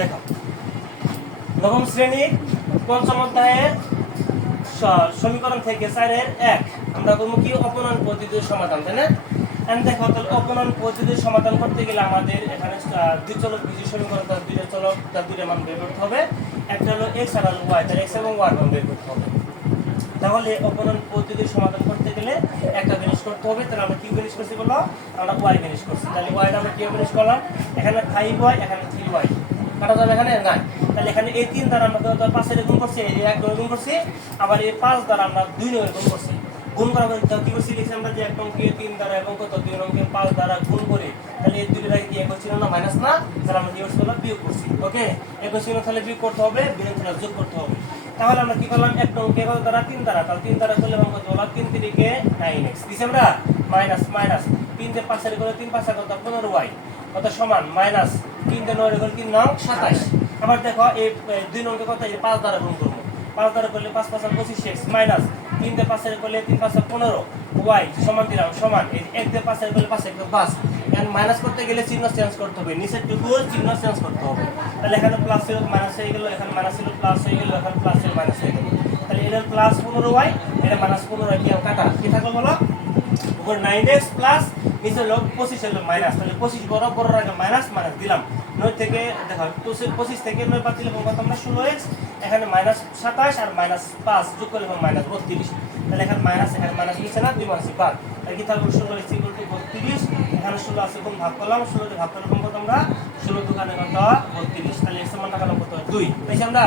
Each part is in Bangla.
দেখো নবম শ্রেণীর পঞ্চম অধ্যায়ের সমীকরণ থেকে 4-এর 1 আমরা করব কি অপনয়ন পদ্ধতির সমাধান, তাই না? এন্ড দেখো তাহলে অপনয়ন পদ্ধতির সমাধান করতে গেলে আমাদের এখানে দুই চলক বিজোড় সমীকরণ, তার দুইটা চলক, তার দুইটা মান বের করতে হবে। একটা হলো x আর হলো y, তাহলে x এবং y মান বের করতে হবে। তাহলে অপনয়ন পদ্ধতির সমাধান করতে গেলে একটা জিনিস করতে হবে। তাহলে আমরা কি জিনিস করছি বলো? আমরা y জিনিস করছি। তাহলে y টা আমরা কি জিনিস করলাম? এখানে 5y, এখানে 3y কাটা যাবে, এখানে না। তাহলে এখানে এই 3 দ্বারা আমরা 5 এর গুণ করছি, এই 1 দ্বারা গুণ করছি, আবার এই 5 দ্বারা আমরা 2 এর গুণ করছি। গুণ করার পরে কি করছি লিখছি আমরা যে 1 অঙ্কে 3 দ্বারা এবং কত 2 অঙ্কে 5 দ্বারা গুণ করে, তাহলে এই দুইটা কি এক ছিল না মাইনাস না, তাহলে আমরা কি করছি বিয়োগ করছি। ওকে, এক ছিল তাহলে বিয়োগ করতে হবে, বিয়োগ করে যোগ করতে হবে। তাহলে আমরা কি করলাম? 1 অঙ্কে কত দ্বারা 3 দ্বারা, তাহলে 3 দ্বারা করলে আমরা কত হলো 3 3 9x দিছি আমরা মাইনাস মাইনাস 3 তে 5 এর করে 3 5 কত 15y কত সমান মাইনাস 3 তে 9 এর করে 3 9 27। আবার দেখো এই 2 অঙ্কে কত এই 5 দ্বারা গুণ করব, 5 দ্বারা করলে 5 5 25x মাইনাস 3 তে 5 এর করলে 3 5 15 y সমান দিলাম সমান এই 1 তে 5 এর করলে 5 1 5 এন্ড মাইনাস করতে গেলে চিহ্ন চেঞ্জ করতে হবে, নিচের টুকু চিহ্ন চেঞ্জ করতে হবে। তাহলে এখানে প্লাস ছিল মাইনাস হয়ে গেল, এখানে মাইনাস ছিল প্লাস হয়ে গেল, এখানে প্লাস ছিল মাইনাস হয়ে গেল। তাহলে এটা প্লাস 15y, এটা মাইনাস 15y কি কাটা কি থাকলো বলো? উপর 9x প্লাস নিচে লোক 25 এর মাইনাস, তাহলে 25 বড় বড় আগে মাইনাস মাইনাস দিলাম। 9 থেকে দেখো 25 থেকে 9 বাদ দিলে কত আমরা 16x, এখানে মাইনাস 27 আর মাইনাস 5 যোগ করলে মাইনাস 32। তাহলে এখানে মাইনাস নিচে না 2 মাইনাস বাদ, তাহলে কি থাকবে 16x = 32। এখানে 16 আছে কোন ভাগ করলাম, 16 তে ভাগ করলে কত আমরা 16 দোকানে কত 32। তাহলে x এর মান টাকা কত 2 তাইছে আমরা।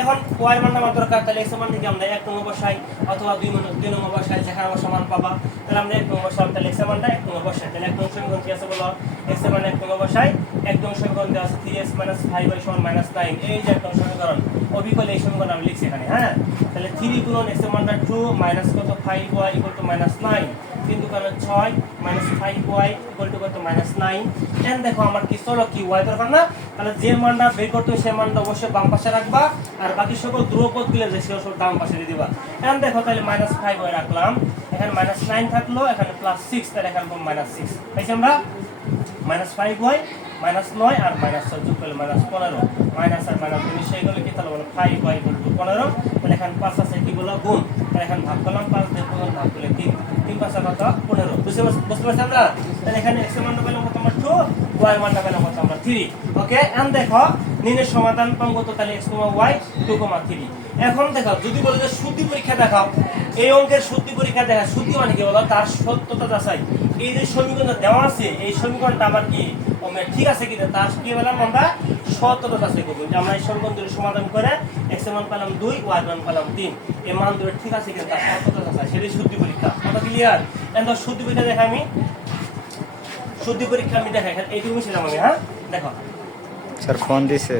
এখন y মান আমার দরকার, তাহলে x এর মান কি আমরা 1 নম্বর বসাই অথবা 2 নম্বর বসাই, যেখানে আমরা সমান পাবা। তাহলে আমরা 1 নম্বর বসাই, তাহলে x এর মানটা 1 নম্বর বসাই। তাহলে 1 নম্বর সমীকরণ কি আছে বলো? x এর মান 1 নম্বর বসাই। 1 নম্বর সমীকরণ দেওয়া আছে 3x - 5y = -9, এই যে 1 নম্বর সমীকরণ অবিকল এই সমীকরণ আমি লিখছি এখানে। হ্যাঁ, তাহলে 3 গুণন x এর মানটা 2 মাইনাস কত 5y = -9, 3 দুগুণে 6 মাইনাস 5y = কত -9। এন্ড দেখো আমার কি চলো কি y দরকার না, তাহলে যে মানটা বের করতে সেই মানটা অবশ্যই বাম পাশে রাখবা, আর বাকি সকল ধ্রুবপদগুলো যে সেগুলো সব ডান পাশে দিয়ে দিবা। এন্ড দেখো তাহলে -5y রাখলাম, এখানে -9 থাকলো, এখানে +6, তাহলে এখানে -6 পাইছি আমরা। -5y -9 আর -6 যোগ করলে -15, মাইনাস আর মাইনাস গুণ সেই গেলে কি তাহলে বলো 5y = 15। তাহলে এখানে 5 আছে কি বলো গুণ, তাহলে এখানে ভাগ করলাম 5 দিয়ে 15 ভাগ করলে 3 3 5 কত 15। বুঝতে পারছেন আমরা? তাহলে এখানে x এর মান পেলাম কত আমরা 2, y এর মান পেলাম কত আমরা 3। ওকে, এন্ড দেখো নির্ণয় সমাধান পাবো কত, তাহলে x, y 2, 3। এখন দেখো যদি বলে যে শুদ্ধি পরীক্ষা দেখাও, এই অঙ্কের শুদ্ধি পরীক্ষা দেখা, শুদ্ধি মানে কি বলো? তার সত্যতা যাচাই। এই যে সমীকরণটা দেওয়া আছে, এই সমীকরণটা আমার কি ঠিক আছে কিনা তার কি বললাম আমরা সত্যতা যাচাই করব। যে আমরা এই সমীকরণ দুটো সমাধান করে x এর মান পেলাম 2, y এর মান পেলাম 3, এই মান দুটো ঠিক আছে কিনা তার সত্যতা যাচাই, সেটাই শুদ্ধি পরীক্ষা। কথা ক্লিয়ার? এন্ড শুদ্ধি পরীক্ষা দেখা আমি শুদ্ধি পরীক্ষা আমি দেখাই এইটুকু মিশে যাবো আমি। হ্যাঁ দেখো স্যার ফোন দিছে।